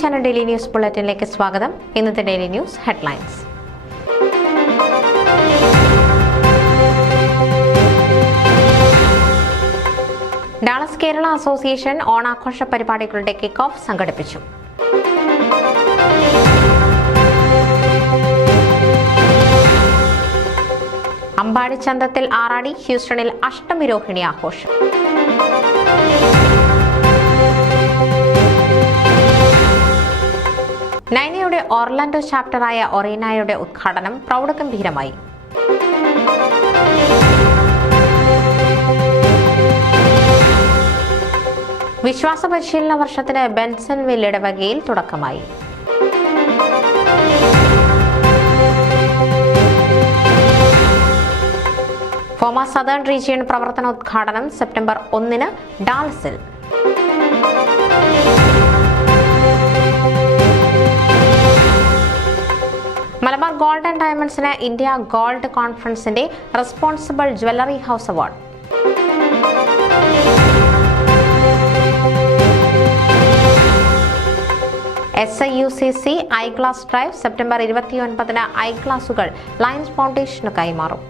Channel daily news ബുള്ളറ്റിനിലേക്ക് സ്വാഗതം. ഇന്നത്തെ daily news headlines. Dallas Kerala association ഓണാഘോഷ പരിപാടികളുടെ കിക്ക് ഓഫ് സംഘടിപ്പിച്ചു. അമ്പാടിച്ചന്തത്തിൽ ആറാടി, ഹ്യൂസ്റ്റണിൽ അഷ്ടമിരോഹിണി ആഘോഷം. നൈനയുടെ ഓർലാൻഡോ ചാപ്റ്ററായ ഒറീനയുടെ ഉദ്ഘാടനം പ്രൗഢഗംഭീരമായി. വിശ്വാസ പരിശീലന വർഷത്തിന് ബെൻസൺവിൽ ഇടവകയിൽ തുടക്കമായി. ഫോമ സദേൺ റീജിയൻ പ്രവർത്തനോദ്ഘാടനം സെപ്റ്റംബർ 1 ഡാളസിൽ. മലബാർ ഗോൾഡ് ആൻഡ് ഡയമണ്ട്സിന് ഇന്ത്യ ഗോൾഡ് കോൺഫറൻസിന്റെ responsible jewellery house award. SIUCC eye glass drive September 29 eye ഗ്ലാസുകൾ ലയൺസ് ഫൗണ്ടേഷന് കൈമാറും.